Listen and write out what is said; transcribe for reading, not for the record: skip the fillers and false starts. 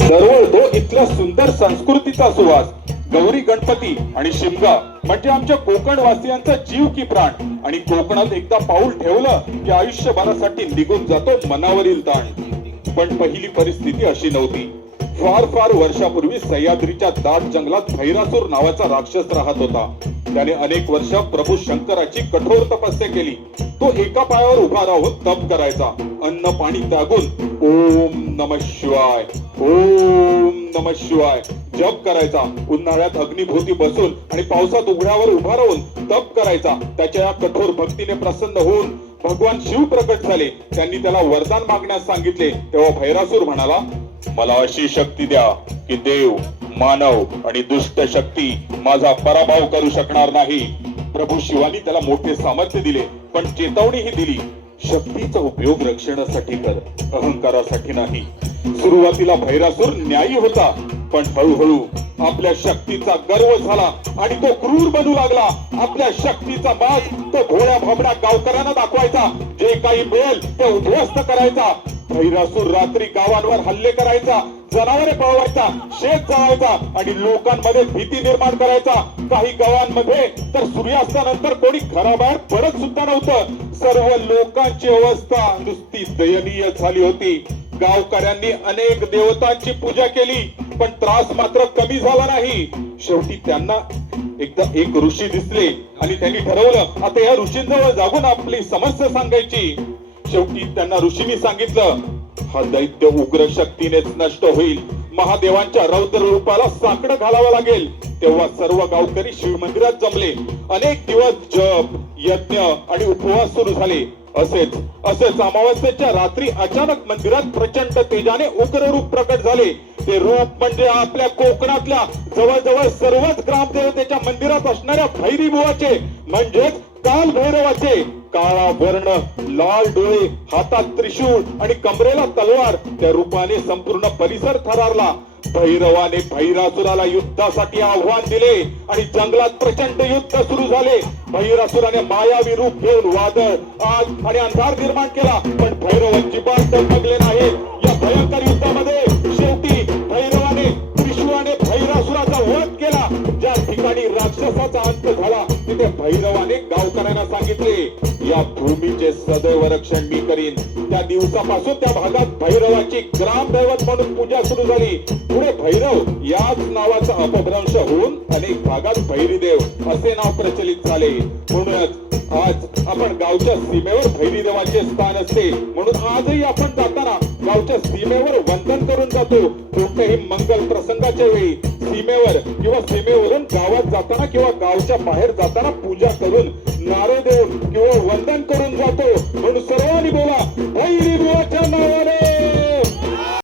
दरवळतो इथला सुंदर संस्कृतीचा सुवास. गौरी गणपती आणि शिमगा म्हणजे आमच्या कोकण वासियांचा जीव की प्राण. आणि कोकणात एकदा पाऊल ठेवलं की आयुष्यभरासाठी निघून जातो मनावरील ताण. पण पहिली परिस्थिती अशी नव्हती. फार फार वर्षापूर्वी सह्याद्रीच्या दाट जंगलात भैरासूर नावाचा राक्षस राहत होता. त्याने अनेक वर्ष प्रभू शंकराची कठोर तपस्या केली. तो एका पायावर उभा राहून तप करायचा. अन्न पाणी त्यागून ओम नमः शिवाय, ओम नमः शिवाय जप करायचा. उन्हाळ्यात अग्निभोवती बसून आणि पावसात उघड्यावर उभा राहून तप करायचा. त्याच्या या कठोर भक्तीने प्रसन्न होऊन भगवान शिव प्रकट झाले. त्यांनी त्याला वरदान मागण्यास सांगितले. तेव्हा भैरासूर म्हणाला, मला अशी शक्ती द्या की देव, मानव आणि दुष्ट शक्ती माझा पराभव करू शकणार नाही. प्रभू शिवानी त्याला मोठे सामर्थ्य दिले, पण चेतावणीही दिली, शक्तीचा उपयोग रक्षणासाठी कर, अहंकारासाठी नाही. सुरुवातीला भैरासूर न्यायी होता, पण हळूहळू आपल्या शक्तीचा गर्व झाला आणि तो क्रूर बनू लागला. आपल्या शक्तीचा माज तो भोळ्या भाबड्या गावकऱ्यांना दाखवायचा. जे काही मिळेल ते उद्ध्वस्त करायचा. भैरासूर रात्री गावांवर हल्ले करायचा, जनावरे पळवायचा, शेत जाळायचा आणि लोकांमध्ये भीती निर्माण करायचा. काही गावांमध्ये तर सूर्यास्तानंतर कोणी घराबाहेर पडत सुद्धा नव्हतं. सर्व लोकांची अवस्था नुसती दयनीय झाली होती. गावकऱ्यांनी अनेक देवतांची पूजा केली, पण त्रास मात्र कमी झाला नाही. शेवटी त्यांना एकदा एक ऋषी दिसले आणि त्यांनी ठरवलं, आता या ऋषींजवळ जाऊन आपली समस्या सांगायची. शेवटी त्यांना ऋषींनी सांगितलं, हा दैत्य उग्र शक्तीनेच नष्ट होईल. महादेवांच्या रौद्र रूपाला साकडं घालावं लागेल. तेव्हा सर्व गावकरी शिव मंदिरात जमले. अनेक दिवस जप, यज्ञ आणि उपवास सुरू झाले. असेच अमावस्येच्या रात्री अचानक मंदिरात प्रचंड तेजाने उग्र रूप प्रकट झाले. ते रूप म्हणजे आपल्या कोकणातल्या जवळजवळ सर्वच ग्रामदेवतेच्या मंदिरात असणाऱ्या भैरी बुवाचे, म्हणजेच काल भैरवाचे. काळा वर्ण, लाल डोळे, हातात त्रिशूळ आणि कमरेला तलवार. त्या रूपाने संपूर्ण परिसर थरारला. भैरवाने भैरासुराला युद्धासाठी आव्हान दिले आणि जंगलात प्रचंड युद्ध सुरू झाले. भैरासुराने मायावी रूप घेऊन वादळ, आग आणि अंधार निर्माण केला, पण भैरव अजिबात डगमगले नाही. या भयंकर युद्धामध्ये शेवटी भैरवाने त्रिशूळाने भैरासुराचा वध केला. ज्या ठिकाणी राक्षसाचा अंत झाला तिथे भैरवाने गावकऱ्यांना सांगितले, या भूमीचे सदैव रक्षण मी करीन. त्या दिवसापासून त्या भागात भैरवाची ग्रामदैवत म्हणून पूजा सुरू झाली. पुढे भैरव याच नावाचा अपभ्रंश होऊन अनेक भागात भैरीदेव असे नाव प्रचलित झाले. म्हणूनच आज आपण गावच्या सीमेवर भैरीदेवाचे स्थान असते. म्हणून आजही आपण जाताना गावच्या सीमेवर वंदन करून जातो. कोणत्याही मंगल प्रसंगाच्या वेळी सीमेवर किंवा सीमेवरून गावात जाताना किंवा गावच्या बाहेर जाताना पूजा करून